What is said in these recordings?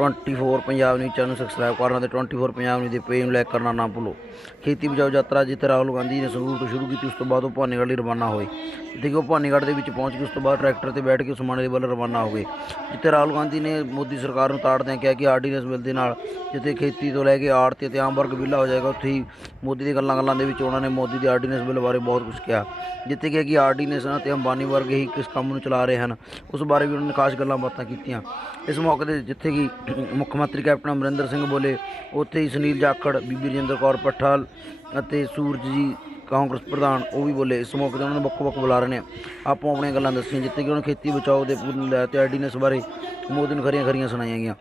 24 Punjab news channel subscribe करना ते 24 Punjab news के पेज ਨੂੰ ਲਾਈਕ करना ना भूलो। खेती बचाओ यात्रा जिथे राहुल गांधी ने संगरूर तो शुरू की, उस तो बाद भानीगढ़ ਲਈ रवाना ਹੋਏ। जिथे कि भानीगढ़ ਦੇ ਵਿੱਚ ਪਹੁੰਚ ਕੇ ਉਸ ਤੋਂ ਬਾਅਦ ट्रैक्टर ਤੇ बैठ के ਉਸਮਾਣੇ ਵੱਲ रवाना ਹੋ ਗਏ। ਜਿੱਥੇ ਰਾਹੁਲ ਗਾਂਧੀ ਨੇ ਮੋਦੀ ਸਰਕਾਰ ਨੂੰ ਤਾੜਦਿਆਂ ਕਿਹਾ ਕਿ ਆਰਡੀਨੈਂਸ ਬਿੱਲ ਦੇ ਨਾਲ ਜਿੱਥੇ ਖੇਤੀ ਤੋਂ ਲੈ ਕੇ ਆੜ੍ਹਤੀ ਅਤੇ ਆਮ ਵਰਗ ਵਿਹਲਾ ਹੋ ਜਾਏਗਾ, ਉੱਥੇ ਹੀ ਮੋਦੀ ਦੀ ਗੱਲਾਂ ਦੇ ਵਿੱਚ ਉਹਨਾਂ ਨੇ ਮੋਦੀ ਦੇ ਆਰਡੀਨੈਂਸ ਬਿੱਲ ਬਾਰੇ ਬਹੁਤ ਕੁਝ ਕਿਹਾ। ਜਿੱਥੇ ਕਿ ਆਰਡੀਨੈਂਸ ਅਤੇ ਅੰਬਾਨੀ ਵਰਗ ਹੀ ਕਿਸ ਕੰਮ ਨੂੰ ਚਲਾ ਰਹੇ ਹਨ, ਉਸ ਬਾਰੇ ਵੀ ਉਹਨਾਂ ਨੇ ਖਾਸ ਗੱਲਾਂ ਬਾਤਾਂ ਕੀਤੀਆਂ। ਇਸ ਮੌਕੇ 'ਤੇ ਜਿੱਥੇ ਕਿ ਮੁੱਖ ਮੰਤਰੀ ਕੈਪਟਨ ਅਮਰਿੰਦਰ ਸਿੰਘ ਬੋਲੇ, ਉੱਥੇ ਹੀ ਸੁਨੀਲ ਜਾਖੜ, ਬੀਬੀ ਰਜਿੰਦਰ ਕੌਰ ਭੱਠਲ ਅਤੇ ਸੂਰਜ ਜੀ ਕਾਂਗਰਸ ਪ੍ਰਧਾਨ ਉਹ ਵੀ ਬੋਲੇ। ਇਸ ਮੌਕੇ 'ਤੇ ਉਹਨਾਂ ਨੇ ਵੱਖ-ਵੱਖ ਬੁਲਾਰੇ ਨੇ ਆਪੋ ਆਪਣੀਆਂ ਗੱਲਾਂ ਦੱਸੀਆਂ, ਜਿੱਥੇ ਕਿ ਉਹਨਾਂ ਖੇਤੀ ਬਚਾਓ ਦੇ ਅਤੇ ਆਰਡੀਨੈਂਸ ਬਾਰੇ ਮੋਦੀ ਨੂੰ ਖਰੀਆਂ ਸੁਣਾਈਆਂ ਗਈਆਂ।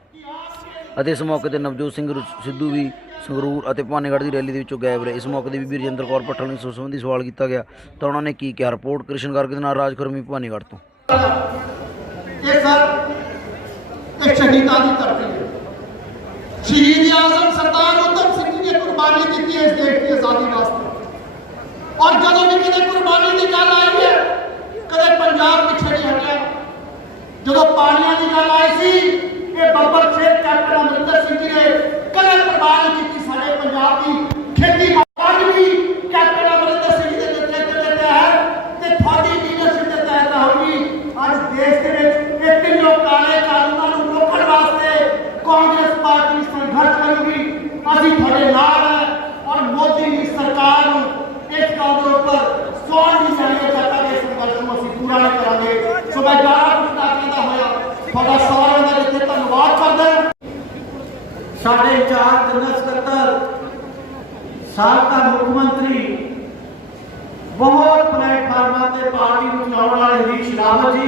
ਅਤੇ ਇਸ ਮੌਕੇ 'ਤੇ ਨਵਜੋਤ ਸਿੰਘ ਸਿੱਧੂ ਵੀ ਸੰਗਰੂਰ ਅਤੇ ਭਾਨੀਗੜ੍ਹ ਦੀ ਰੈਲੀ ਦੇ ਵਿੱਚੋਂ ਗਾਇਬ ਰਹੇ। ਇਸ ਮੌਕੇ 'ਤੇ ਬੀਬੀ ਰਜਿੰਦਰ ਕੌਰ ਭੱਠਲ ਨੂੰ ਇਸ ਸੰਬੰਧੀ ਸਵਾਲ ਕੀਤਾ ਗਿਆ ਤਾਂ ਉਹਨਾਂ ਨੇ ਕੀ ਕਿਹਾ। ਰਿਪੋਰਟ ਕ੍ਰਿਸ਼ਨ ਗਰਗ ਦੇ ਨਾਲ ਰਾਜ ਖੁਰਮੀ ਭਾਨੀਗੜ੍ਹ ਤੋਂ। शहीदा की धरती है, शहीद आजम सरदार उधम सिंह जी ने कुर्बानी दी है इस देश की आजादी वास्ते। और जब भी कदे कुर्बानी की गल आई है, कदे पंजाब पिछे नहीं हटिया। जो पानियों की गल आई सी, ये बब्बर शेर कैप्टन अमरिंदर सिंह जी ने कदे कुर्बानी की सारे पंजाब की खेती भी कैप्टन अमरिंदर सिंह जी के नेतृत्व के तहत ते थोड़ी लीडरशिप के तहत होगी। आज देश के ये तीनों काले कानूनों रोकने वास्ते कांग्रेस पार्टी संघर्ष करेगी। अभी थोड़े नाल है और मोदी की सरकार इस काम के ऊपर सौन नहीं जाने चाहता कि संघर्ष को असं पूरा नहीं करांगे। सो मैं गारा कुछ ना कहता होया थोड़ा सवालों का जिथे धन्यवाद करदा। साडे इंचार्ज जनरल सकत्तर साबका मुख्यमंत्री बहुत प्लेटफार्मां ते पार्टी ਨੂੰ ਚਲਾਉਣ ਵਾਲੇ हरीश रावत जी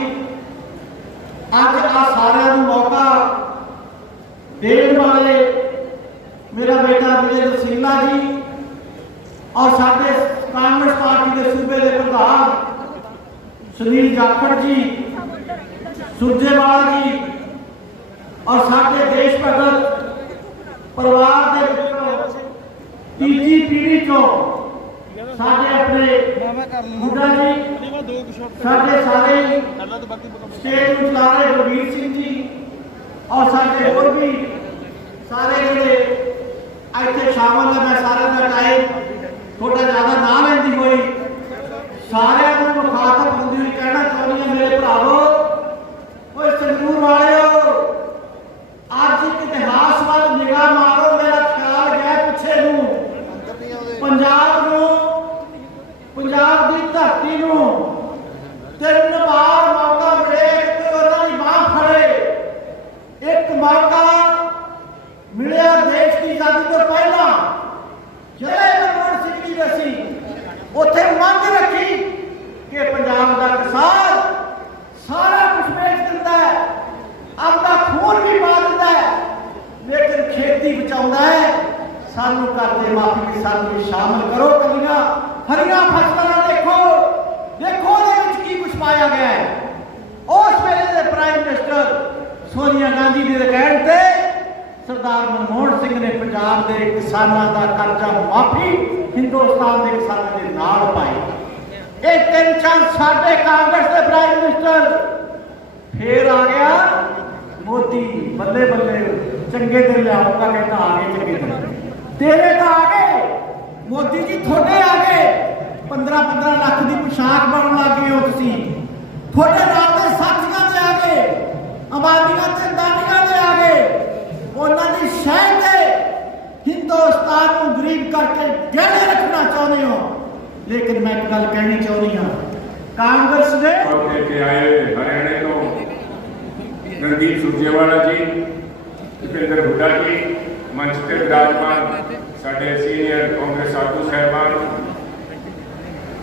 ਅੱਜ ਆ ਸਾਰਿਆਂ ਨੂੰ ਮੌਕਾ ਦੇਣ ਵਾਲੇ ਮੇਰਾ ਬੇਟਾ ਵਿਜੇ ਦਸੀਲਾ ਜੀ और ਸਾਡੇ ਕਾਂਗਰਸ ਪਾਰਟੀ ਦੇ ਸੂਬੇ ਦੇ ਪ੍ਰਧਾਨ ਸੁਨੀਲ ਜਾਖੜ ਜੀ, ਸੁਰਜੇਵਾਲ ਜੀ और ਸਾਡੇ ਦੇਸ਼ ਭਗਤ ਪਰਿਵਾਰ ਦੇ ਵਿੱਚੋਂ ਤੀਜੀ ਪੀੜ੍ਹੀ ਚੋਂ ਸਾਡੇ ਆਪਣੇ ਮੁੰਡਾ ਜੀ, ਸਾਡੇ ਸਾਰੇ स्टेट में चला रहे बलबीर सिंह जी और सारे और भी सारे जोड़े इतने शामिल है। मैं सारे का टाइम थोड़ा ज़्यादा ना लेंदी हुई सारे मुखातब होंदी हुई कहना चाहती हूँ, मेरे भरावो वो संगरूर वाले आज एक इतिहास वाल निगाह मारो। मेरा ख्याल गया पिछे नूं पंजाब की धरती नूं 3 बार मौका मिले कि बांह फड़े। एक मौका मिले देश की आजादी तो पहला जय मनमोहन सिंह जी दसी उत्थे मंग रखी कि पंजाब का किसान सारा कुछ बेच दिता है, अपना खून भी पा दिता है, लेकिन खेती बचाता है। सानू करते माफी के साथ भी शामिल करो। कलियां हरियां फसलों देखो देखो की कुछ पाया गया है। उस वेले के प्राइम मिनिस्टर सोनिया गांधी जी के कहने पे सरदार मनमोहन सिंह ने पंजाब के किसानों का कर्जा माफी हिंदुस्तान के किसानों के नाल पाई। ये 3 चांस साडे कांग्रेस के प्राइम मिनिस्टर फिर आ गया मोदी, बल्ले बल्ले चंगे दिन लियाऊंगा, कहता आ गए चंगे दिन तेरे तो आ गए मोदी जी, थोड़े आ गए 15-15 लाख की पोशाक बनने लग गए हो तुसी। थोड़े नाल दे साथियां दे आ गए, आबादियां ते दानियां दे आ गए, उन्होंने शहर दे हिंदुस्तान को गरीब करके गहने रखना चाहते हो। लेकिन मैं एक गल कहनी चाहती हाँ, कांग्रेस ने आए हरियाणे तो रणदीप सुरजेवाला जी, भूपेंद्र हुड्डा जी, मंच से विराजमान साडे सीनियर कांग्रेस आगू साहबान,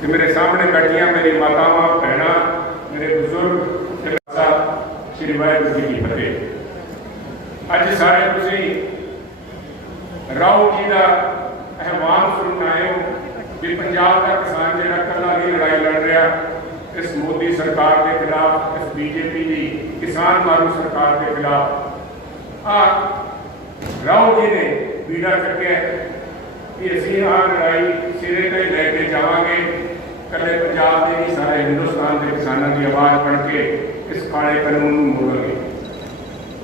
मेरे सामने बैठिया मेरी मातावां भैणां, मेरे बुजुर्ग, श्री वाहिगुरू जी की फतेह। अज सारे तुसीं राहुल जी का अहवान सुन आए हो कि पंजाब का किसान जिहड़ा कल्ला नहीं लड़ाई लड़ रहा इस मोदी सरकार के खिलाफ, इस बीजेपी की किसान मारू सरकार के खिलाफ। राहुल जी ने बीड़ा चुक्या कि असीं आ लड़ाई सिरे ते लैके जावांगे, कले पंजाब के नहीं सारे हिंदुस्तान के किसानों की आवाज़ बन के इस काले कानून को मोड़ांगे।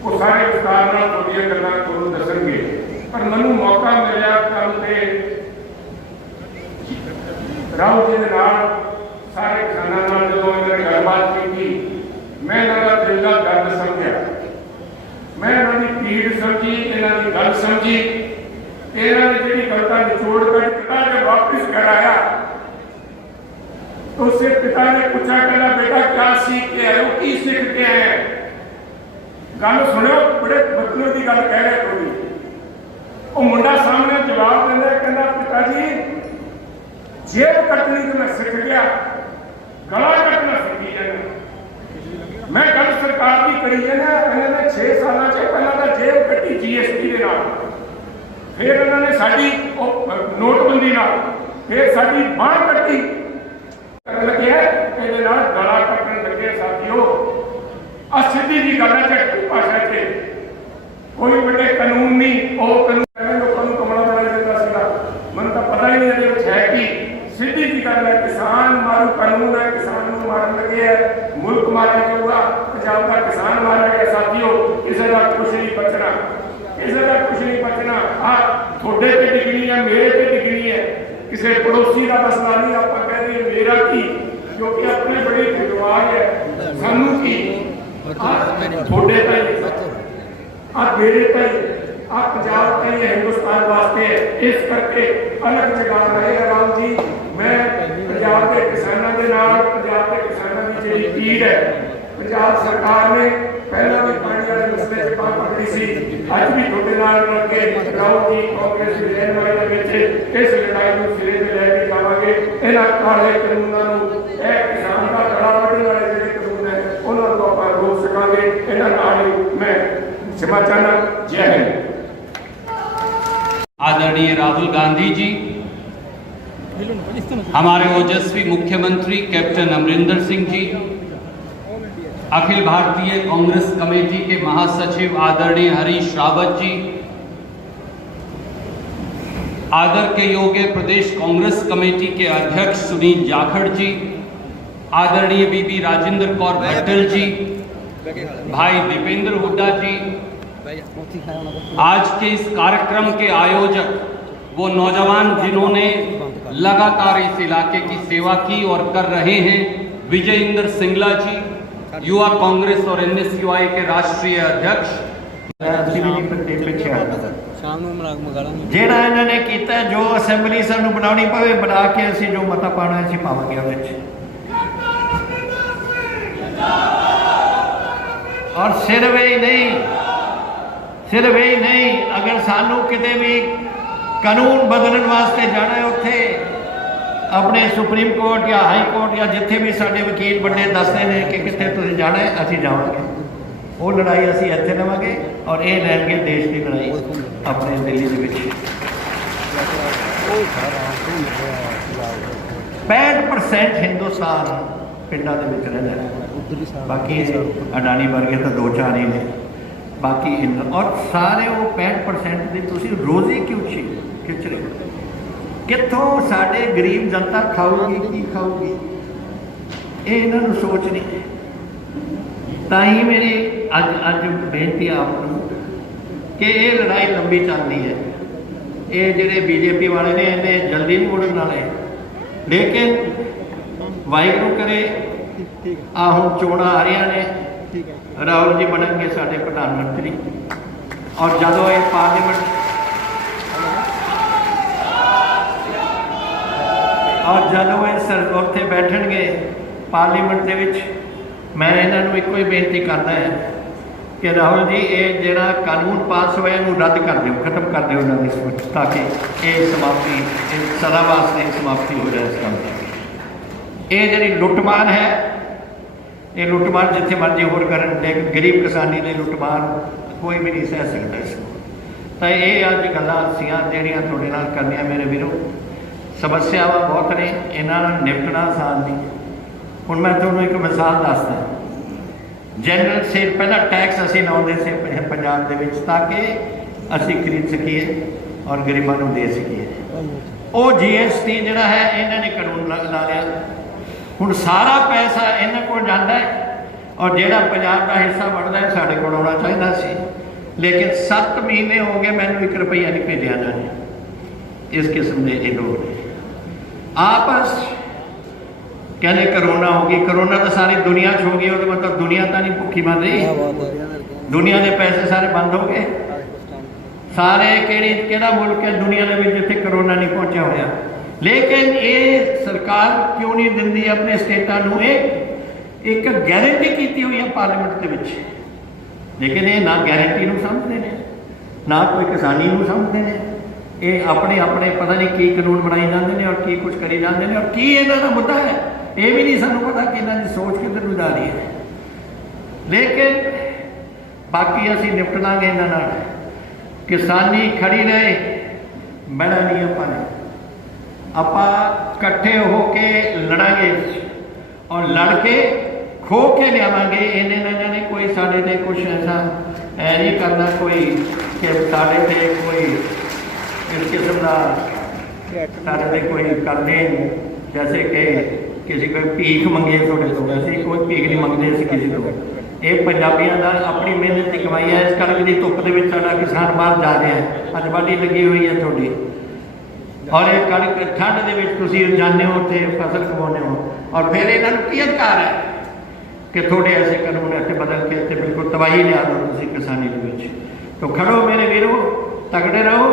वो सारे विस्तार नाल तुहाडीआं गल्लां तुहानूं दस्सणगे। पर मैनूं मौका मिलिया कल ते राहुल जी दे नाल सारे किसानां नाल जदों इन्हां ने गलबात की, मैं इन्हां दा दिल दा दर्द समझिया, मैं इन्हां दी पीड़ समझी, इन्हां दी गल समझी। इन्हां ने जिहड़ी गल दा निचोड़ कर पिता जब वापस घर आया तो उससे पिता ने पूछा, कहना बेटा क्या सीख के आए हो, की सीख के आए हैं? गल सुनियो, बड़े मतलब की गल कह रहे थोड़ी। वो मुंडा सामने जवाब देंदा, कहना पिताजी जेब कटनी तो मैं सीख गया, गला कटना सीखी जाना। मैं गल सरकार की करी है ना, इन्होंने 6 सालों से पहला तो जेब कटी GST के नाल, फिर इन्होंने साडी नोटबंदी नाल, फिर साडी बांह कटी लगे है, गला कटन लगे। साथियों आ सीधी जी गल है, झटकी भाषा च कोई बड़े कानून नहीं, वो कानून लोगों को कमला बना देता सीगा, मन तो पता ही नहीं है कि सीधी जी गल है। किसान मारू कानून है, किसान को मारन लगे है, मुल्क मारा जाऊगा, पंजाब का किसान मारा गया। साथियों किसी का कुछ नहीं बचना, किसी का कुछ नहीं बचना। हाँ थोड़े ते डिग्री है, मेरे ते डिग्री है, किसी पड़ोसी का मसला नहीं। आप कहते मेरा की, क्योंकि अपने बड़ी फिरवाज है, सानू की थोड़े तई आ मेरे तई आ पंजाब तई हिंदुस्तान वास्ते है। इस करके अलग जगह रहे राम जी, मैं पंजाब के किसानों के नाल, पंजाब के किसानों की जिहड़ी पीड़ है, पंजाब सरकार ने पहला भी पानी वाले मसले से बात पकड़ी सी, अज भी थोड़े नाल रल के राहुल जी कांग्रेस की रहनुमाई दे विच इस लड़ाई को सिरे ते लैके जावांगे। इन्हां काले कानूनां नूं किसान का गला वड्ढण वाले जिहड़े कानून है उन्हां नूं आपां रोक सकांगे। इन्हां नाल ही मैं क्षमा चाहना। जय हिंद। आदरणीय राहुल गांधी जी, हमारे ओजस्वी मुख्यमंत्री कैप्टन अमरिंदर सिंह जी, अखिल भारतीय कांग्रेस कमेटी के महासचिव आदरणीय हरीश रावत जी, आदर के योग्य प्रदेश कांग्रेस कमेटी के अध्यक्ष सुनील जाखड़ जी, आदरणीय बीबी राजेंद्र कौर भट्टल जी, भाई दीपेंद्र हुड्डा जी, आज के इस कार्यक्रम के आयोजक वो नौजवान जिन्होंने लगातार इस इलाके की सेवा की और कर रहे हैं, विजयेंद्र सिंगला जी, युवा कांग्रेस और NSUI के राष्ट्रीय अध्यक्ष, ਜਿਹੜਾ ਇਹਨਾਂ ਨੇ ਕੀਤਾ, ਜੋ ਅਸੈਂਬਲੀ ਸਾਨੂੰ ਬਣਾਉਣੀ ਪਵੇ ਬਣਾ ਕੇ ਅਸੀਂ ਜੋ ਮਤਾ ਪਾਉਣਾ ਅਸੀਂ ਪਾਵਾਂਗੇ ਉਹਦੇ ਵਿੱਚ। ਔਰ ਸਿਰਫ ਇਹ ਨਹੀਂ, ਅਗਰ ਸਾਨੂੰ ਕਿਤੇ ਵੀ ਕਾਨੂੰਨ ਬਦਲਣ ਵਾਸਤੇ ਜਾਣਾ ਹੈ, ਉੱਥੇ ਆਪਣੇ ਸੁਪਰੀਮ ਕੋਰਟ ਜਾਂ ਹਾਈ ਕੋਰਟ ਜਾਂ ਜਿੱਥੇ ਵੀ ਸਾਡੇ ਵਕੀਲ ਵੱਡੇ ਦੱਸਦੇ ਨੇ ਕਿ ਕਿੱਥੇ ਤੁਸੀਂ ਜਾਣਾ ਹੈ, ਅਸੀਂ ਜਾਵਾਂਗੇ। ਉਹ ਲੜਾਈ ਅਸੀਂ ਇੱਥੇ ਲਵਾਂਗੇ ਔਰ ਇਹ ਲੈਣਗੇ ਦੇਸ਼ ਦੀ ਲੜਾਈ ਆਪਣੇ ਦਿੱਲੀ ਦੇ ਵਿੱਚ। 65% ਹਿੰਦੁਸਤਾਨ ਪਿੰਡਾਂ ਦੇ ਵਿੱਚ ਰਹਿੰਦਾ ਹੈ, ਬਾਕੀ ਅਡਾਨੀ ਵਰਗੇ ਤਾਂ 2-4 ਹੀ ਨੇ, ਬਾਕੀ ਔਰ ਸਾਰੇ ਉਹ 65% ਦੀ ਤੁਸੀਂ ਰੋਜ਼ੀ ਖਿੱਚ ਰਹੇ ਹੋ। ਕਿੱਥੋਂ ਸਾਡੇ ਗਰੀਬ ਜਨਤਾ ਖਾਊਗੀ, ਕੀ ਖਾਊਗੀ, ਇਹ ਇਹਨਾਂ ਨੂੰ ਸੋਚ ਨਹੀਂ। ਤਾਂ ਹੀ ਮੇਰੀ ਅੱਜ ਬੇਨਤੀ ਆਪ ਨੂੰ ਕਿ ਇਹ ਲੜਾਈ ਲੰਬੀ ਚੱਲਦੀ ਹੈ। ਇਹ ਜਿਹੜੇ BJP ਵਾਲੇ ਨੇ ਇਹਨੇ ਜਲਦੀ ਨਹੀਂ ਮੁੜਨ ਵਾਲੇ, ਲੇਕਿਨ ਵਾਹਿਗੁਰੂ ਕਰੇ ਆ ਹੁਣ ਚੋਣਾਂ ਆ ਰਹੀਆਂ ਨੇ, ਰਾਹੁਲ ਜੀ ਬਣਨਗੇ ਸਾਡੇ ਪ੍ਰਧਾਨ ਮੰਤਰੀ, ਔਰ ਜਦੋਂ ਇਹ ਪਾਰਲੀਮੈਂਟ ਔਰ ਜਦੋਂ ਇਹ ਸਰ ਉੱਥੇ ਬੈਠਣਗੇ ਪਾਰਲੀਮੈਂਟ ਦੇ ਵਿੱਚ, ਮੈਂ ਇਹਨਾਂ ਨੂੰ ਇੱਕੋ ਹੀ ਬੇਨਤੀ ਕਰਦਾ ਹੈ ਕਿ ਰਾਹੁਲ ਜੀ ਇਹ ਜਿਹੜਾ ਕਾਨੂੰਨ ਪਾਸ ਹੋਇਆ ਇਹਨੂੰ ਰੱਦ ਕਰ ਦਿਓ, ਖਤਮ ਕਰ ਦਿਓ ਇਹਨਾਂ ਦੀ ਸੋਚ, ਤਾਂ ਕਿ ਇਹ ਸਮਾਪਤੀ, ਇਹ ਸਦਾ ਵਾਸਤੇ ਸਮਾਪਤੀ ਹੋ ਜਾਏ ਇਸ ਕੰਮ ਦੀ। ਇਹ ਜਿਹੜੀ ਲੁੱਟਮਾਰ ਹੈ, ਇਹ ਲੁੱਟਮਾਰ ਜਿੱਥੇ ਮਰਜ਼ੀ ਹੋਰ ਕਰਨ, ਲੇਕਿਨ ਗਰੀਬ ਕਿਸਾਨੀ ਲਈ ਲੁੱਟਮਾਰ ਕੋਈ ਵੀ ਨਹੀਂ ਸਹਿ ਸਕਦਾ ਇਸ ਨੂੰ। ਤਾਂ ਇਹ ਅੱਜ ਗੱਲਾਂ ਸੀਆਂ ਜਿਹੜੀਆਂ ਤੁਹਾਡੇ ਨਾਲ ਕਰਨੀਆਂ ਮੇਰੇ ਵੀਰੋ। ਸਮੱਸਿਆਵਾਂ ਬਹੁਤ ਨੇ, ਇਹਨਾਂ ਨਾਲ ਨਿਪਟਣਾ ਆਸਾਨ ਨਹੀਂ। ਹੁਣ ਮੈਂ ਤੁਹਾਨੂੰ ਇੱਕ ਮਿਸਾਲ ਦੱਸਦਾ। ਜਨਰਲ ਸੇਲ ਪਹਿਲਾਂ ਟੈਕਸ ਅਸੀਂ ਲਾਉਂਦੇ ਸੀ ਪੰਜਾਬ ਦੇ ਵਿੱਚ ਤਾਂ ਕਿ ਅਸੀਂ ਖਰੀਦ ਸਕੀਏ ਔਰ ਗਰੀਬਾਂ ਨੂੰ ਦੇ ਸਕੀਏ। ਉਹ GST ਜਿਹੜਾ ਹੈ ਇਹਨਾਂ ਨੇ ਕਾਨੂੰਨ ਲਾ ਲਿਆ। ਹੁਣ ਸਾਰਾ ਪੈਸਾ ਇਹਨਾਂ ਕੋਲ ਜਾਂਦਾ ਹੈ और ਜਿਹੜਾ ਪੰਜਾਬ ਦਾ ਹਿੱਸਾ ਬਣਦਾ ਹੈ ਸਾਡੇ ਕੋਲ ਆਉਣਾ ਚਾਹੀਦਾ ਸੀ, ਲੇਕਿਨ 7 ਮਹੀਨੇ ਹੋ ਗਏ ਮੈਨੂੰ 1 ਰੁਪਈਆ ਨਹੀਂ ਭੇਜਿਆ ਇਹਨਾਂ ਨੇ। ਇਸ ਕਿਸਮ ਦੇ ਇਹ ਲੋਕ ਨੇ। ਆਪਸ ਕਹਿੰਦੇ ਕਰੋਨਾ ਹੋ ਗਈ, ਕਰੋਨਾ ਤਾਂ ਸਾਰੀ ਦੁਨੀਆ 'ਚ ਹੋ ਗਈ, ਉਹਦਾ ਮਤਲਬ ਦੁਨੀਆ ਤਾਂ ਨਹੀਂ ਭੁੱਖੀ ਮਰ ਰਹੀ। ਦੁਨੀਆ ਦੇ ਪੈਸੇ ਸਾਰੇ ਬੰਦ ਹੋ ਗਏ। ਸਾਰੇ ਕਿਹੜਾ ਮੁਲਕ ਹੈ ਦੁਨੀਆ ਦੇ ਵਿੱਚ ਜਿੱਥੇ ਕਰੋਨਾ ਨਹੀਂ ਪਹੁੰਚਿਆ ਹੋਇਆ। ਲੇਕਿਨ ਇਹ ਸਰਕਾਰ ਕਿਉਂ ਨਹੀਂ ਦਿੰਦੀ ਆਪਣੇ ਸਟੇਟਾਂ ਨੂੰ ਇੱਕ ਗਾਰੰਟੀ ਕੀਤੀ ਹੋਈ ਹੈ ਪਾਰਲੀਮੈਂਟ ਦੇ ਵਿੱਚ, ਲੇਕਿਨ ਇਹ ਨਾ ਗਾਰੰਟੀ ਨੂੰ ਸਮਝਦੇ ਨੇ, ਨਾ ਕੋਈ ਕਿਸਾਨੀ ਨੂੰ ਸਮਝਦੇ ਨੇ। ਇਹ ਆਪਣੇ ਪਤਾ ਨਹੀਂ ਕੀ ਕਾਨੂੰਨ ਬਣਾਈ ਜਾਂਦੇ ਨੇ ਔਰ ਕੀ ਕੁਝ ਕਰੀ ਜਾਂਦੇ ਨੇ ਔਰ ਕੀ ਇਹਨਾਂ ਦਾ ਮੁੱਦਾ ਹੈ ਇਹ ਵੀ ਨਹੀਂ ਸਾਨੂੰ ਪਤਾ ਕਿ ਇਹਨਾਂ ਦੀ ਸੋਚ ਕਿੱਧਰ ਨੂੰ ਜਾ ਰਹੀ ਹੈ। ਲੇਕਿਨ ਬਾਕੀ ਅਸੀਂ ਨਿਪਟ ਲਾਂਗੇ ਇਹਨਾਂ ਨਾਲ। ਕਿਸਾਨੀ ਖੜੀ ਰਹੇ, ਬੜਾ ਨਹੀਂ ਆਪਾਂ ਇਕੱਠੇ ਹੋ ਕੇ ਲੜਾਂਗੇ ਔਰ ਲੜ ਕੇ ਖੋ ਕੇ ਲਿਆਵਾਂਗੇ। ਇਹਨਾਂ ਨੇ ਕੋਈ ਸਾਡੇ ਤੇ ਕੁਛ ਐਸਾ नहीं करना कोई कि साढ़े पे कोई इस किस्म का साढ़े पे कोई कर दें जैसे कि किसी को भीख मंगे थोड़े तो वैसे कोई भीख नहीं मंगते अस किसी को। ये पंजाबियों का अपनी मेहनत की कमाई है। इस कणक की धुप के किसान बाहर जा रहे हैं, अज वाढी लगी हुई है थोड़ी, और ये कणक ठंड के जाने हो तो फसल कमाने हो, और फिर इन्हों की अधिकार है कि थोड़े ऐसे कानून ऐसे बदल के इतने बिल्कुल तबाही लिया दो तुम किसानी के। तो खड़ो मेरे वीरो, तगड़े रहो,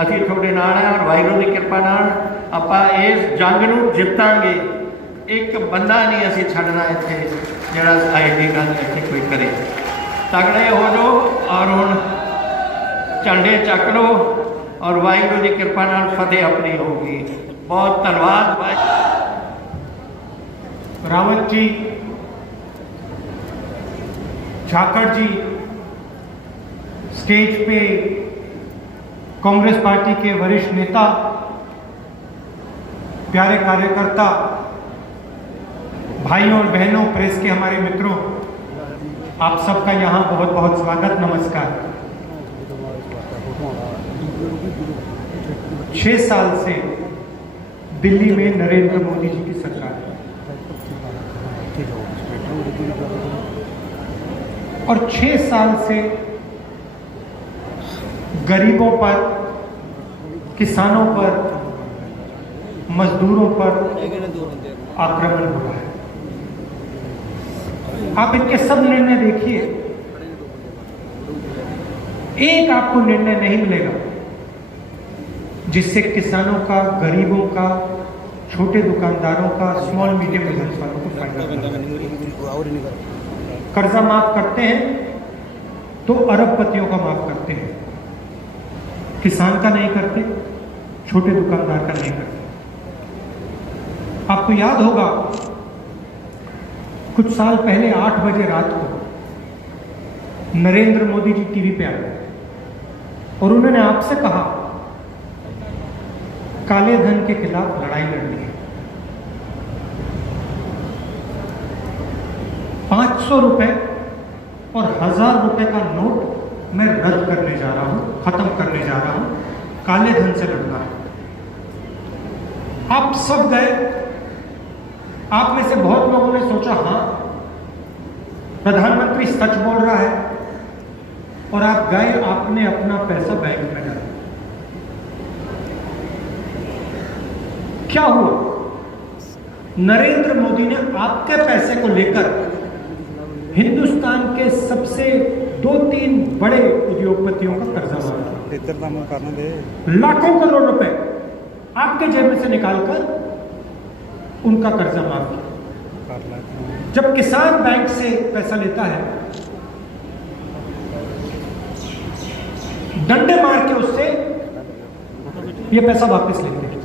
असी थोड़े नाल है और वाहिगुरू की कृपा नाल आपां इस जंग नूं जितांगे। एक बंदा नहीं असी छड्डना इत्थे जिहड़ा आईडी गल इत्थे कोई करे। तगड़े हो जाओ और हुण झंडे चक लो और वाहिगुरू की कृपा नाल फतेह अपनी होगी। बहुत धन्यवाद। रावत जी, झाकड़ जी, स्टेज पे कांग्रेस पार्टी के वरिष्ठ नेता, प्यारे कार्यकर्ता, भाइयों और बहनों, प्रेस के हमारे मित्रों, आप सबका यहाँ बहुत बहुत स्वागत, नमस्कार। 6 साल से दिल्ली में नरेंद्र मोदी जी की सरकार है और 6 साल से गरीबों पर, किसानों पर, मजदूरों पर आक्रमण हो रहा है। आप इनके सब निर्णय देखिए, एक आपको निर्णय नहीं मिलेगा जिससे किसानों का, गरीबों का, छोटे दुकानदारों का, स्मॉल मीडियम बिजनेस वालों को फायदा। कर्जा माफ करते हैं तो अरबपतियों का माफ करते हैं, किसान का नहीं करते, छोटे दुकानदार का नहीं करते। आपको याद होगा कुछ साल पहले 8 बजे रात को नरेंद्र मोदी जी टीवी पे आए और उन्होंने आपसे कहा काले धन के खिलाफ लड़ाई लड़नी है। 500 रुपए और 1000 रुपए का नोट मैं रद्द करने जा रहा हूं, खत्म करने जा रहा हूं, काले धन से लड़ना है। आप सब गए, आप में से बहुत लोगों ने सोचा हाँ प्रधानमंत्री सच बोल रहा है, और आप गए, आपने अपना पैसा बैंक में डाला। क्या हुआ? नरेंद्र मोदी ने आपके पैसे को लेकर हिंदुस्तान के सबसे 2-3 बड़े उद्योगपतियों का कर्जा मारा, लाखों करोड़ रुपए आपके जेब में से निकालकर उनका कर्जा माफ किया। जब किसान बैंक से पैसा लेता है, डंडे मार के उससे ये पैसा वापस लेते हैं।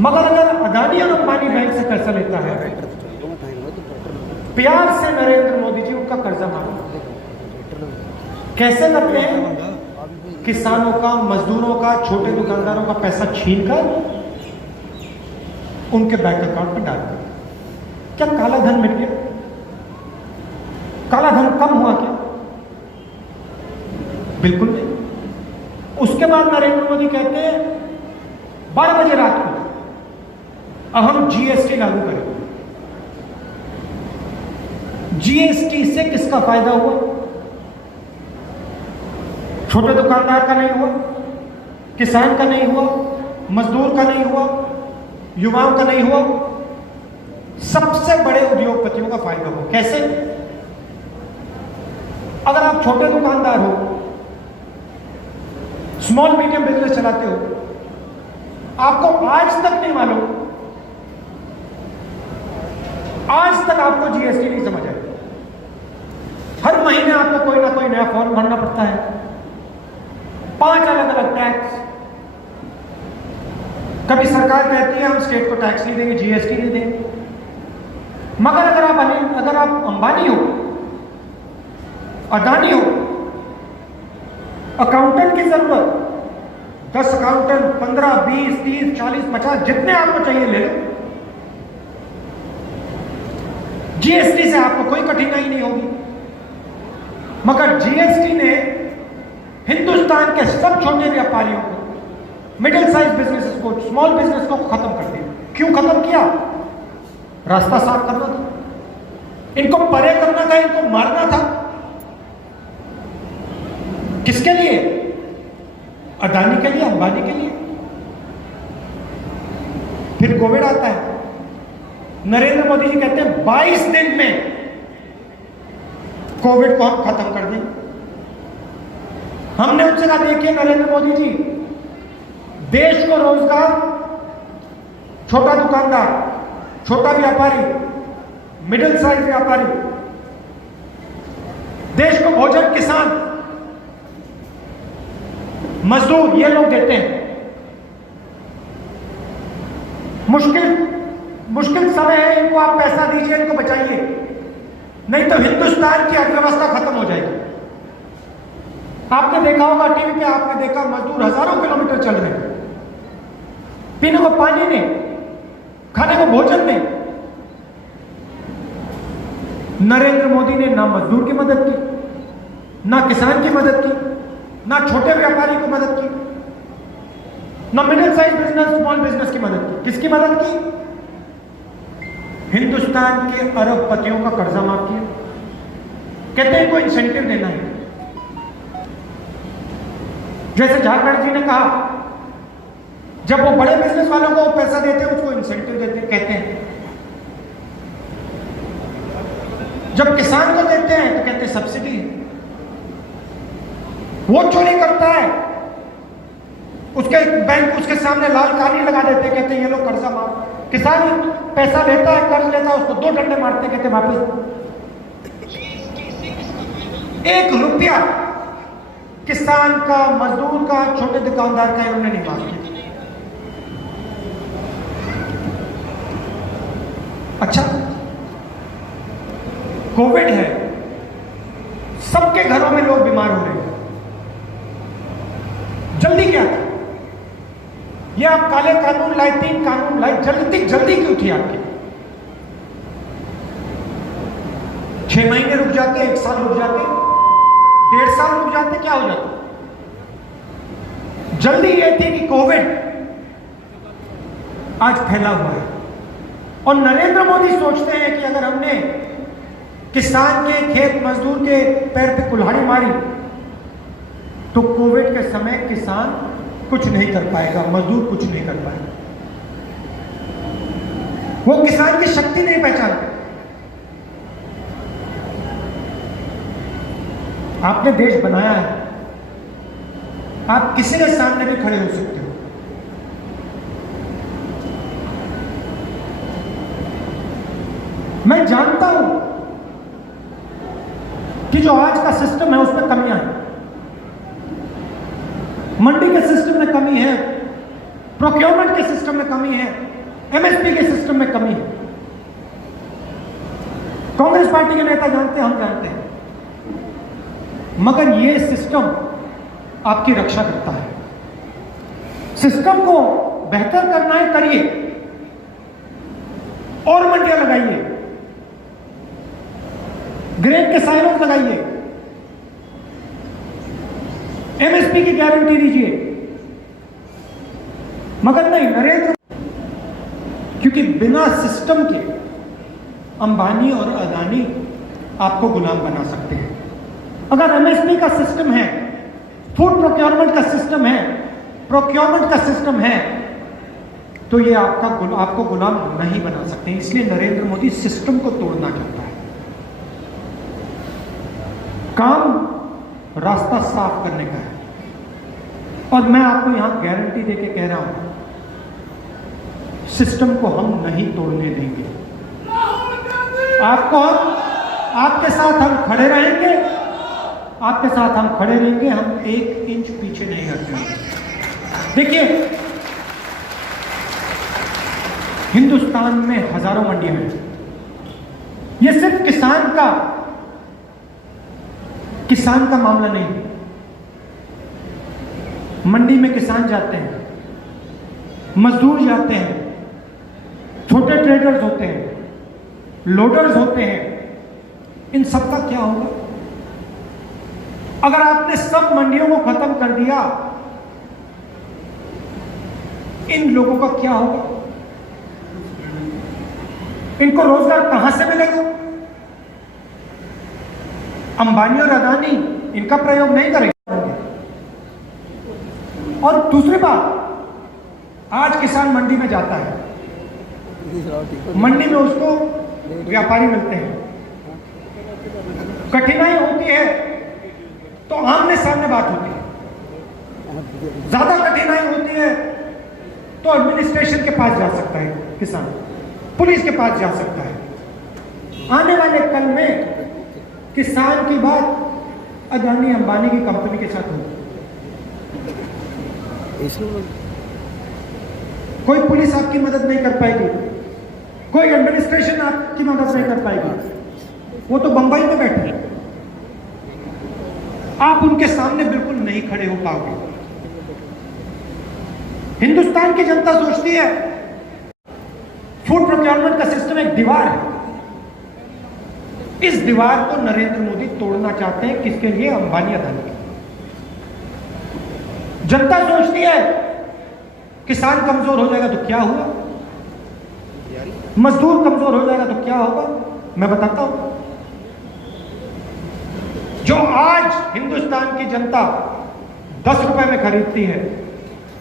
मगर अगर अदानी और अंबानी बैंक से पैसा लेता है, प्यार से नरेंद्र मोदी जी उनका कर्जा माफ कैसे करते हैं? किसानों का, मजदूरों का, छोटे दुकानदारों का पैसा छीनकर उनके बैंक अकाउंट में डाल दिया। क्या काला धन मिट गया? काला धन कम हुआ क्या? बिल्कुल नहीं। उसके बाद नरेंद्र मोदी कहते हैं 12 बजे रात को अब हम जीएसटी लागू करेंगे। जीएसटी से किसका फायदा हुआ? छोटे दुकानदार का नहीं हुआ, किसान का नहीं हुआ, मजदूर का नहीं हुआ, युवाओं का नहीं हुआ, सबसे बड़े उद्योगपतियों का फायदा हुआ। कैसे? अगर आप छोटे दुकानदार हो, स्मॉल मीडियम बिजनेस चलाते हो, आपको आज तक नहीं मालूम, आज तक आपको जीएसटी नहीं समझ आया। हर महीने आपको कोई ना कोई नया फॉर्म भरना पड़ता है, 5 अलग अलग टैक्स। कभी सरकार कहती है हम स्टेट को टैक्स नहीं देंगे, जीएसटी नहीं देंगे। मगर अगर आप अंबानी हो, अदानी हो, अकाउंटेंट की जरूरत 10 अकाउंटेंट 15, 20, 30, 40, 50 जितने आपको चाहिए ले लो। जीएसटी से आपको कोई कठिनाई नहीं होगी। मगर जीएसटी ने हिंदुस्तान के सब छोटे व्यापारियों को, मिडिल साइज बिजनेसेस को, स्मॉल बिजनेस को खत्म कर दिया। क्यों खत्म किया? रास्ता साफ करना था, इनको परे करना था, इनको मारना था। किसके लिए? अदानी के लिए, अंबानी के लिए। फिर कोविड आता है, नरेंद्र मोदी जी कहते हैं 22 दिन में कोविड को हम खत्म कर दें। हमने उनसे कहा देखिए नरेंद्र मोदी जी, देश को रोजगार, छोटा दुकानदार, छोटा व्यापारी, मिडिल साइज व्यापारी, देश को भोजन, किसान, मजदूर, ये लोग देते हैं। मुश्किल समय है, इनको आप पैसा दीजिए, इनको बचाइए, नहीं तो हिंदुस्तान की अर्थव्यवस्था खत्म हो जाएगी। आपने देखा होगा टीवी पे, आपने देखा मजदूर हजारों किलोमीटर चल रहे हैं, पीने को पानी नहीं, खाने को भोजन नहीं। नरेंद्र मोदी ने ना मजदूर की मदद की, ना किसान की मदद की, ना छोटे व्यापारी को मदद की, ना middle size business, small business की मदद की। किसकी मदद की? हिंदुस्तान के अरबपतियों का कर्जा माफ किया। कहते हैं इनको इंसेंटिव देना है। जैसे झारखंड जी ने कहा, जब वो बड़े बिजनेस वालों को पैसा देते हैं उसको इंसेंटिव देते कहते हैं, जब किसान को देते हैं तो कहते हैं सब्सिडी। वो चोरी करता है, उसके बैंक उसके सामने लाल कानी लगा देते, कहते हैं ये लोग कर्जा माफ। किसान पैसा लेता है, कर्ज लेता है, उसको 2 डंडे मारते, कहते वापस। 1 रुपया किसान का, मजदूर का, छोटे दुकानदार का इन्होंने नहीं माफ किया। अच्छा, कोविड है, सबके घरों में लोग बीमार हो रहे हैं, जल्दी क्या था? ये आप काले कानून लाए, 3 कानून लाए, जल्दी क्यों थी आपकी? 6 महीने रुक जाते, 1 साल रुक जाते, 1.5 साल रुक जाते, क्या हो जाता? जल्दी ये थी कि कोविड आज फैला हुआ है और नरेंद्र मोदी सोचते हैं कि अगर हमने किसान के, खेत मजदूर के पैर पे कुल्हाड़ी मारी तो कोविड के समय किसान कुछ नहीं कर पाएगा, मजदूर कुछ नहीं कर पाएगा। वो किसान की शक्ति नहीं पहचानते। आपने देश बनाया है, आप किसी के सामने भी खड़े हो सकते हो। मैं जानता हूं कि जो आज का सिस्टम है उसमें कमियां हैं, मंडी के सिस्टम में कमी है, प्रोक्योरमेंट के सिस्टम में कमी है, एमएसपी के सिस्टम में कमी है। कांग्रेस पार्टी के नेता जानते हैं, हम जानते हैं, मगर ये सिस्टम आपकी रक्षा करता है। सिस्टम को बेहतर करना है, करिए, और मंडियां लगाइए, ग्रेन के साइलोज लगाइए, एमएसपी की गारंटी दीजिए। मगर नहीं, नरेंद्र, क्योंकि बिना सिस्टम के अंबानी और अदानी आपको गुलाम बना सकते हैं। अगर एमएसपी का सिस्टम है, फूड प्रोक्योरमेंट का सिस्टम है, प्रोक्योरमेंट का सिस्टम है, तो ये आपको गुलाम नहीं बना सकते। इसलिए नरेंद्र मोदी सिस्टम को तोड़ना चाहता है। काम रास्ता साफ करने का है, और मैं आपको यहां गारंटी देके कह रहा हूं, सिस्टम को हम नहीं तोड़ने देंगे। आपके साथ हम खड़े रहेंगे, आपके साथ हम खड़े रहेंगे, हम 1 इंच पीछे नहीं हटेंगे। देखिए, हिंदुस्तान में हजारों मंडियां हैं। ये सिर्फ किसान का मामला नहीं है। मंडी में किसान जाते हैं, मजदूर जाते हैं, छोटे ट्रेडर्स होते हैं, लोडर्स होते हैं। इन सब का क्या होगा? अगर आपने सब मंडियों को खत्म कर दिया, इन लोगों का क्या होगा? इनको रोजगार कहां से मिलेगा? अंबानी और अदानी इनका प्रयोग नहीं करेंगे। और दूसरी बात, आज किसान मंडी में जाता है, मंडी में उसको व्यापारी मिलते हैं, कठिनाई होती है तो आमने सामने बात होती है, ज्यादा कठिनाई होती है तो एडमिनिस्ट्रेशन के पास जा सकता है किसान, पुलिस के पास जा सकता है। आने वाले कल में किसान की बात अदानी अंबानी की कंपनी के साथ होगी। कोई पुलिस आपकी मदद नहीं कर पाएगी, कोई एडमिनिस्ट्रेशन आपकी मदद नहीं कर पाएगी। वो तो बंबई में बैठे हैं, आप उनके सामने बिल्कुल नहीं खड़े हो पाओगे। हिंदुस्तान की जनता सोचती है फूड प्रोक्योरमेंट का सिस्टम एक दीवार है। इस दीवार को नरेंद्र मोदी तोड़ना चाहते हैं। किसके लिए? अंबानी अदानी के। जनता सोचती है किसान कमजोर हो जाएगा तो क्या हुआ, मजदूर कमजोर हो जाएगा तो क्या होगा। मैं बताता हूं, जो आज हिंदुस्तान की जनता 10 रुपए में खरीदती है,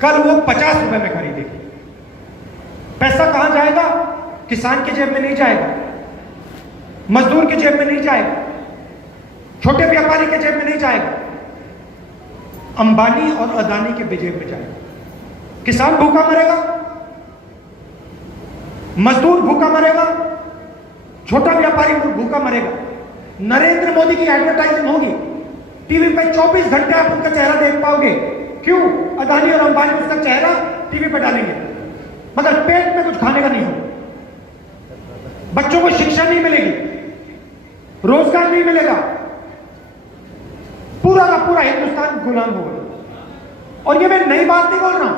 कल वो 50 रुपए में खरीदेगी। पैसा कहां जाएगा? किसान की जेब में नहीं जाएगा, मजदूर की जेब में नहीं जाएगा, छोटे व्यापारी के जेब में नहीं जाएगा, अंबानी और अदानी के जेब में जाएगा। किसान भूखा मरेगा, मजदूर भूखा मरेगा, छोटा व्यापारी भूखा मरेगा। नरेंद्र मोदी की एडवर्टाइजिंग होगी, टीवी पे 24 घंटे आप उनका चेहरा देख पाओगे। क्यों? अदानी और अंबानी उसका चेहरा टीवी पे डालेंगे, मगर पेट में कुछ खाने का नहीं होगा, बच्चों को शिक्षा नहीं मिलेगी, रोजगार नहीं मिलेगा, पूरा का पूरा हिंदुस्तान गुलाम होगा। और ये मैं नई बात नहीं बोल रहा हूं,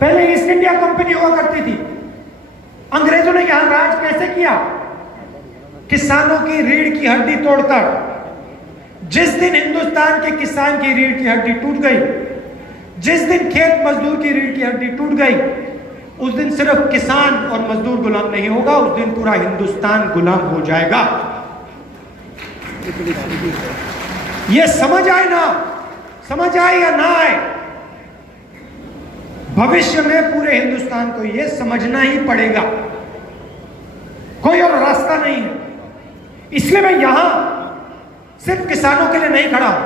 पहले ईस्ट इंडिया कंपनी हुआ करती थी। अंग्रेजों ने यहां राज कैसे किया? किसानों की रीढ़ की हड्डी तोड़कर। जिस दिन हिंदुस्तान के किसान की रीढ़ की हड्डी टूट गई, जिस दिन खेत मजदूर की रीढ़ की हड्डी टूट गई, उस दिन सिर्फ किसान और मजदूर गुलाम नहीं होगा, उस दिन पूरा हिंदुस्तान गुलाम हो जाएगा। ये समझ आए ना, समझ आए या ना आए, भविष्य में पूरे हिंदुस्तान को यह समझना ही पड़ेगा, कोई और रास्ता नहीं है। इसलिए मैं यहां सिर्फ किसानों के लिए नहीं खड़ा हूं,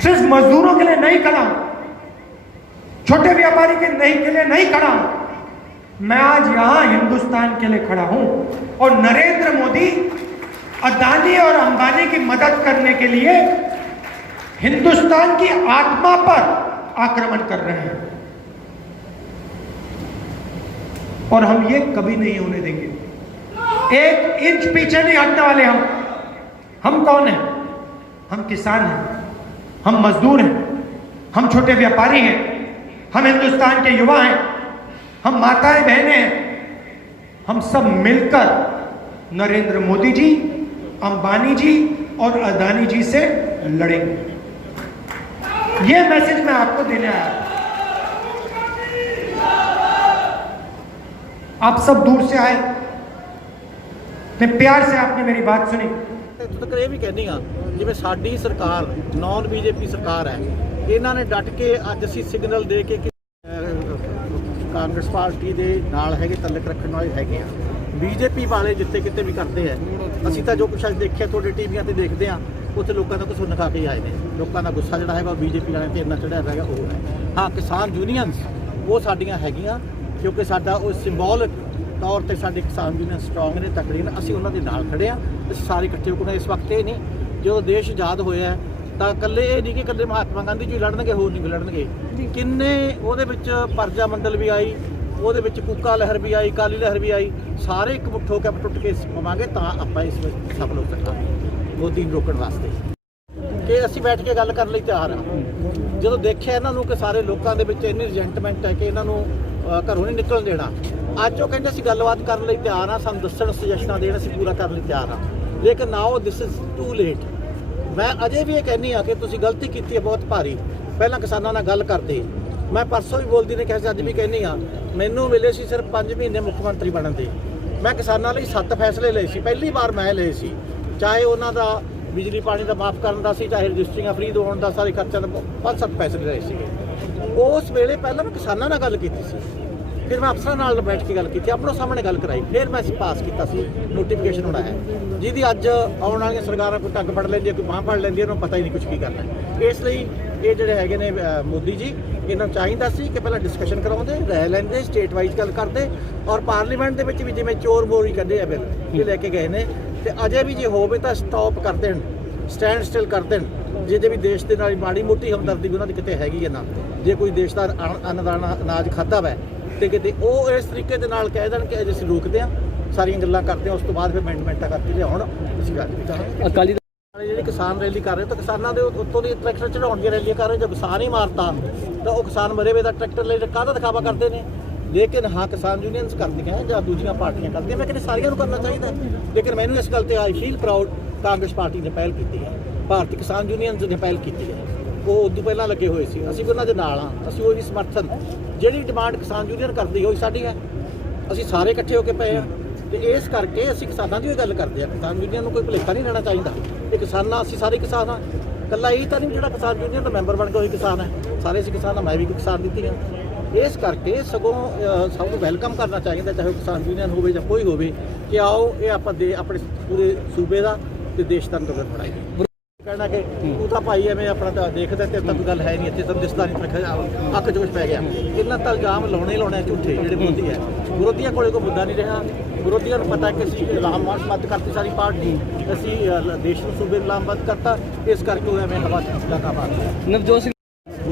सिर्फ मजदूरों के लिए नहीं खड़ा हूं, छोटे व्यापारी के लिए नहीं खड़ा हूं। मैं आज यहां हिंदुस्तान के लिए खड़ा हूं। और नरेंद्र मोदी अदानी और अंबानी की मदद करने के लिए हिंदुस्तान की आत्मा पर आक्रमण कर रहे हैं, और हम ये कभी नहीं होने देंगे। 1 इंच पीछे नहीं हटने वाले हम कौन हैं? हम किसान हैं, हम मजदूर हैं, हम छोटे व्यापारी हैं, हम हिंदुस्तान के युवा हैं, हम माताएं बहनें हैं। हम सब मिलकर नरेंद्र मोदी जी, अंबानी जी और अदानी जी से लड़ेंगे। यह मैसेज मैं आपको देने आया। आप सब दूर से आए, ਤੇ ਪਿਆਰ ਸੇ ਆਪਨੇ ਮੇਰੀ ਬਾਤ ਸੁਣੀ। ਤੇ ਤੱਕ ਇਹ ਵੀ ਕਹਿੰਦੀ ਆ ਜਿਵੇਂ ਸਾਡੀ ਸਰਕਾਰ ਨਾਨ ਬੀਜੇਪੀ ਸਰਕਾਰ ਹੈ, ਇਹਨਾਂ ਨੇ ਡਟ ਕੇ ਅੱਜ ਅਸੀਂ ਸਿਗਨਲ ਦੇ ਕੇ ਕਿ ਕਾਂਗਰਸ ਪਾਰਟੀ ਦੇ ਨਾਲ ਹੈਗੇ, ਤਲਕ ਰੱਖਣ ਵਾਲੇ ਹੈਗੇ ਆ। ਬੀਜੇਪੀ ਵਾਲੇ ਜਿੱਥੇ ਕਿਤੇ ਵੀ ਕਰਦੇ ਆ, ਅਸੀਂ ਤਾਂ ਜੋ ਕੁਛ ਅੱਜ ਦੇਖਿਆ ਤੁਹਾਡੇ ਟੀਵੀਆਂ ਤੇ ਦੇਖਦੇ ਆ, ਉੱਥੇ ਲੋਕਾਂ ਦਾ ਕੁਝ ਨਖਾ ਕੇ ਆਏ ਨੇ। ਲੋਕਾਂ ਦਾ ਗੁੱਸਾ ਜਿਹੜਾ ਹੈਗਾ ਬੀਜੇਪੀ ਵਾਲਿਆਂ ਤੇ ਇੰਨਾ ਚੜਿਆ ਹੈਗਾ ਉਹ ਹੈ। ਹਾਂ, ਕਿਸਾਨ ਯੂਨੀਅਨਸ ਉਹ ਸਾਡੀਆਂ ਹੈਗੀਆਂ, ਕਿਉਂਕਿ ਸਾਡਾ ਉਹ ਸਿੰਬੋਲਿਕ ਤੌਰ ਤੇ ਸਾਡੇ ਕਿਸਾਨ ਯੂਨੀਅਨ ਸਟਰੋਂਗ ਨੇ, ਤਕੜੇ ਨੇ, ਅਸੀਂ ਉਹਨਾਂ ਦੇ ਨਾਲ ਖੜੇ ਆ। ਅਸੀਂ ਸਾਰੇ ਇਕੱਠੇ ਹੋ ਕੇ ਇਸ ਵਕਤ ਇਹ ਨਹੀਂ, ਜਦੋਂ ਦੇਸ਼ ਆਜ਼ਾਦ ਹੋਇਆ ਤਾਂ ਇਕੱਲੇ ਇਹ ਨਹੀਂ ਕਿ ਇਕੱਲੇ ਮਹਾਤਮਾ ਗਾਂਧੀ ਜੀ ਲੜਨਗੇ, ਹੋਰ ਨਹੀਂ ਲੜਨਗੇ। ਕਿੰਨੇ ਉਹਦੇ ਵਿੱਚ ਪਰਜਾ ਮੰਡਲ ਵੀ ਆਈ, ਉਹਦੇ ਵਿੱਚ ਕੂਕਾ ਲਹਿਰ ਵੀ ਆਈ, ਕਾਲੀ ਲਹਿਰ ਵੀ ਆਈ, ਸਾਰੇ ਇੱਕ ਮੁੱਠ ਹੋ ਕੇ ਟੁੱਟ ਕੇ ਪਵਾਂਗੇ ਤਾਂ ਆਪਾਂ ਇਸ ਵਿੱਚ ਸਫਲ ਹੋ ਸਕਾਂਗੇ ਮੋਦੀ ਨੂੰ ਰੋਕਣ ਵਾਸਤੇ। ਕਿ ਅਸੀਂ ਬੈਠ ਕੇ ਗੱਲ ਕਰਨ ਲਈ ਤਿਆਰ ਹਾਂ। ਜਦੋਂ ਦੇਖਿਆ ਇਹਨਾਂ ਨੂੰ ਕਿ ਸਾਰੇ ਲੋਕਾਂ ਦੇ ਵਿੱਚ ਇੰਨੀ ਰਿਜੈਂਟਮੈਂਟ ਹੈ ਕਿ ਇਹਨਾਂ ਨੂੰ ਘਰੋਂ ਨਹੀਂ ਨਿਕਲਣ ਦੇਣਾ, ਅੱਜ ਉਹ ਕਹਿੰਦੇ ਅਸੀਂ ਗੱਲਬਾਤ ਕਰਨ ਲਈ ਤਿਆਰ ਹਾਂ, ਸਾਨੂੰ ਦੱਸਣ, ਸੁਜੈਸ਼ਨਾਂ ਦੇਣ, ਅਸੀਂ ਪੂਰਾ ਕਰਨ ਲਈ ਤਿਆਰ ਹਾਂ। ਲੇਕਿਨ ਨਾਓ ਦਿਸ ਇਜ਼ ਟੂ ਲੇਟ। ਮੈਂ ਅਜੇ ਵੀ ਇਹ ਕਹਿੰਦੀ ਹਾਂ ਕਿ ਤੁਸੀਂ ਗਲਤੀ ਕੀਤੀ ਹੈ ਬਹੁਤ ਭਾਰੀ। ਪਹਿਲਾਂ ਕਿਸਾਨਾਂ ਨਾਲ ਗੱਲ ਕਰਦੇ, ਮੈਂ ਪਰਸੋਂ ਵੀ ਬੋਲਦੀ ਨੇ ਕਿਹਾ ਸੀ, ਅੱਜ ਵੀ ਕਹਿੰਦੀ ਹਾਂ, ਮੈਨੂੰ ਮਿਲੇ ਸੀ ਸਿਰਫ 5 ਮਹੀਨੇ ਮੁੱਖ ਮੰਤਰੀ ਬਣਨ ਦੇ। ਮੈਂ ਕਿਸਾਨਾਂ ਲਈ 7 ਫੈਸਲੇ ਲਏ ਸੀ, ਪਹਿਲੀ ਵਾਰ ਮੈਂ ਲਏ ਸੀ। ਚਾਹੇ ਉਹਨਾਂ ਦਾ ਬਿਜਲੀ ਪਾਣੀ ਦਾ ਮਾਫ ਕਰਨ ਦਾ ਸੀ, ਚਾਹੇ ਰਜਿਸਟਰੀਆਂ ਫਰੀ ਦਿਵਾਉਣ ਦਾ, ਸਾਰੇ ਖਰਚਿਆਂ ਦਾ 5-7 ਫੈਸਲੇ ਲਏ ਸੀਗੇ। ਉਸ ਵੇਲੇ ਪਹਿਲਾਂ ਮੈਂ ਕਿਸਾਨਾਂ ਨਾਲ ਗੱਲ ਕੀਤੀ ਸੀ, ਫਿਰ ਮੈਂ ਅਫਸਰਾਂ ਨਾਲ ਬੈਠ ਕੇ ਗੱਲ ਕੀਤੀ, ਆਪਣੋ ਸਾਹਮਣੇ ਗੱਲ ਕਰਾਈ, ਫਿਰ ਮੈਂ ਪਾਸ ਕੀਤਾ ਸੀ ਨੋਟੀਫਿਕੇਸ਼ਨ ਹੋਣਾ ਹੈ, ਜਿਹਦੀ ਅੱਜ ਆਉਣ ਵਾਲੀਆਂ ਸਰਕਾਰਾਂ ਕੋਈ ਟੱਗ ਫੜ ਲੈਂਦੀ ਹੈ, ਕੋਈ ਬਾਂਹ ਫੜ ਲੈਂਦੀ ਹੈ, ਉਹਨਾਂ ਨੂੰ ਪਤਾ ਹੀ ਨਹੀਂ ਕੁਝ ਕੀ ਕਰਨਾ ਹੈ। ਇਸ ਲਈ ਇਹ ਜਿਹੜੇ ਹੈਗੇ ਨੇ ਮੋਦੀ ਜੀ, ਇਹਨਾਂ ਨੂੰ ਚਾਹੀਦਾ ਸੀ ਕਿ ਪਹਿਲਾਂ ਡਿਸਕਸ਼ਨ ਕਰਾਉਂਦੇ, ਰਹਿ ਲੈਂਦੇ, ਸਟੇਟ ਵਾਈਜ਼ ਗੱਲ ਕਰਦੇ, ਔਰ ਪਾਰਲੀਮੈਂਟ ਦੇ ਵਿੱਚ ਵੀ ਜਿਵੇਂ ਚੋਰ ਮੋਰੀ ਕੱਢੇ ਆ ਬਿੱਲ ਇਹ ਲੈ ਕੇ ਗਏ ਨੇ, ਤੇ ਅਜੇ ਵੀ ਜੇ ਹੋਵੇ ਤਾਂ ਸਟਾਪ ਕਰ ਦੇਣ, ਸਟੈਂਡ ਸਟਿਲ ਕਰ ਦੇਣ। ਜਿਹਦੇ ਵੀ ਦੇਸ਼ ਦੇ ਨਾਲ ਮਾੜੀ ਮੋਟੀ ਹਮਦਰਦੀ ਵੀ ਉਹਨਾਂ ਦੀ ਕਿਤੇ ਹੈਗੀ ਹੈ ਨਾ, ਜੇ ਕੋਈ ਦੇਸ਼ ਦਾ ਅੰਨਦਾਨਾ ਅਨਾਜ ਖਾਧਾ ਵਾ ਤੇ ਕਿਤੇ ਉਹ ਇਸ ਤਰੀਕੇ ਦੇ ਨਾਲ ਕਹਿ ਦੇਣ ਕਿ ਅਜੇ ਅਸੀਂ ਰੋਕਦੇ ਹਾਂ, ਸਾਰੀਆਂ ਗੱਲਾਂ ਕਰਦੇ ਹਾਂ, ਉਸ ਤੋਂ ਬਾਅਦ ਫਿਰ ਅਮੈਂਡਮੈਂਟਾਂ ਕਰਕੇ ਲਿਆਉਣ, ਅਸੀਂ ਗੱਲ ਵੀ ਕਰਾਂਗੇ। ਅਕਾਲੀ ਜਿਹੜੀ ਕਿਸਾਨ ਰੈਲੀ ਕਰ ਰਹੇ ਤਾਂ ਕਿਸਾਨਾਂ ਦੇ ਉੱਤੋਂ ਦੀ ਟਰੈਕਟਰ ਚੜਾਉਣ ਦੀਆਂ ਰੈਲੀਆਂ ਕਰ ਰਹੇ, ਜੇ ਕਿਸਾਨ ਹੀ ਮਾਰਤਾ ਤਾਂ ਉਹ ਕਿਸਾਨ ਮਰੇ ਵੇ ਦਾ ਟਰੈਕਟਰ ਲਈ ਕਾਹਦਾ ਦਿਖਾਵਾ ਕਰਦੇ ਨੇ। ਲੇਕਿਨ ਹਾਂ, ਕਿਸਾਨ ਯੂਨੀਅਨਸ ਕਰਦੀਆਂ ਜਾਂ ਦੂਜੀਆਂ ਪਾਰਟੀਆਂ ਕਰਦੀਆਂ, ਮੈਂ ਕਹਿੰਦਾ ਸਾਰੀਆਂ ਨੂੰ ਕਰਨਾ ਚਾਹੀਦਾ। ਲੇਕਿਨ ਮੈਨੂੰ ਇਸ ਗੱਲ ਤੇ I feel proud, Congress party ਨੇ ਪਹਿਲ ਕੀਤੀ ਹੈ, ਭਾਰਤੀ ਕਿਸਾਨ ਯੂਨੀਅਨਸ ਨੇ ਪਹਿਲ ਕੀਤੀ ਹੈ। ਉਹ ਉਦੋਂ ਪਹਿਲਾਂ ਲੱਗੇ ਹੋਏ ਸੀ, ਅਸੀਂ ਵੀ ਉਹਨਾਂ ਦੇ ਨਾਲ ਹਾਂ, ਅਸੀਂ ਉਹ ਵੀ ਸਮਰਥਨ, ਜਿਹੜੀ ਡਿਮਾਂਡ ਕਿਸਾਨ ਯੂਨੀਅਨ ਕਰਦੀ ਹੋਈ ਸਾਡੀ ਹੈ, ਅਸੀਂ ਸਾਰੇ ਇਕੱਠੇ ਹੋ ਕੇ ਪਏ ਹਾਂ। ਤੇ ਇਸ ਕਰਕੇ ਅਸੀਂ ਕਿਸਾਨਾਂ ਦੀ ਗੱਲ ਕਰਦੇ ਹਾਂ। ਕਿਸਾਨ ਯੂਨੀਅਨ ਨੂੰ ਕੋਈ ਭੁਲੇਖਾ ਨਹੀਂ ਰਹਿਣਾ ਚਾਹੀਦਾ। ਇਹ ਕਿਸਾਨਾਂ, ਅਸੀਂ ਸਾਰੇ ਕਿਸਾਨ ਹਾਂ, ਇਕੱਲਾ ਇਹ ਤਾਂ ਨਹੀਂ ਜਿਹੜਾ ਕਿਸਾਨ ਯੂਨੀਅਨ ਦਾ ਮੈਂਬਰ ਬਣ ਕੇ ਉਹੀ ਕਿਸਾਨ ਹੈ, ਸਾਰੇ ਅਸੀਂ ਕਿਸਾਨ ਹਾਂ, ਮੈਂ ਵੀ ਕਿਸਾਨ ਦਿੱਤੀ ਹਾਂ। ਇਸ ਕਰਕੇ ਸਗੋਂ ਸਭ ਨੂੰ ਵੈਲਕਮ ਕਰਨਾ ਚਾਹੀਦਾ, ਚਾਹੇ ਉਹ ਕਿਸਾਨ ਯੂਨੀਅਨ ਹੋਵੇ ਜਾਂ ਕੋਈ ਹੋਵੇ, ਕਿ ਆਓ ਇਹ ਆਪਾਂ ਦੇ ਆਪਣੇ ਪੂਰੇ ਸੂਬੇ ਦਾ ਤੇ ਦੇਸ਼ ਦਾ ਅੰਦੋਲਨ ਬਣਾਈਏ। ਕਹਿਣਾ ਕਿ ਤੂੰ ਤਾਂ ਭਾਈ ਐਵੇਂ ਆਪਣਾ ਤਾਂ ਦੇਖਦਾ ਤੇ ਤਾਂ ਕੋਈ ਗੱਲ ਹੈ ਨਹੀਂ, ਇੱਥੇ ਤਾਂ ਦਿਸਦਾ ਨਹੀਂ, ਰੱਖਿਆ ਅੱਖ ਜੋਸ਼ ਪੈ ਗਿਆ। ਇਹਨਾਂ ਤਾਂ ਇਲਜ਼ਾਮ ਲਾਉਣੇ ਝੂਠੇ ਜਿਹੜੇ ਵਿਰੋਧੀ ਹੈ। ਵਿਰੋਧੀਆਂ ਕੋਲੇ ਕੋਈ ਮੁੱਦਾ ਨਹੀਂ ਰਿਹਾ। ਵਿਰੋਧੀਆਂ ਨੂੰ ਪਤਾ ਕਿ ਅਸੀਂ ਲਾਮਬੰਦ ਕਰਤੀ ਸਾਰੀ ਪਾਰਟੀ, ਅਸੀਂ ਦੇਸ਼ ਨੂੰ ਸੂਬੇ ਨੂੰ ਲਾਮਬੰਦ ਕਰਤਾ, ਇਸ ਕਰਕੇ ਉਹ ਐਵੇਂ ਹਵਾ ਚ ਲਾਕਾ ਮਾਰਦੇ। ਨਵਜੋਤ ਸਿੰਘ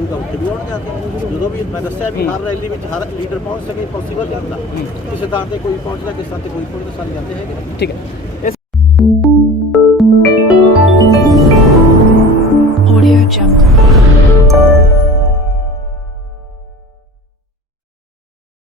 ਦਾ ਉੱਥੇ ਵੀ ਆਉਣ ਜਾਂਦੇ, ਜਦੋਂ ਵੀ ਮੈਂ ਦੱਸਿਆ ਵੀ ਹਰ ਰੈਲੀ ਵਿੱਚ ਹਰ ਲੀਡਰ ਪਹੁੰਚ ਸਕੇ, ਪੋਸੀਬਲ ਨਹੀਂ ਹੁੰਦਾ। ਕਿਸੇ ਥਾਂ ਤੇ ਕੋਈ ਪਹੁੰਚਦਾ, ਕਿਸੇ ਥਾਂ ਤੇ ਕੋਈ ਪਹੁੰਚਦਾ, ਸਾਰੇ ਜਾਂਦੇ ਹੈਗੇ। ਠੀਕ ਹੈ।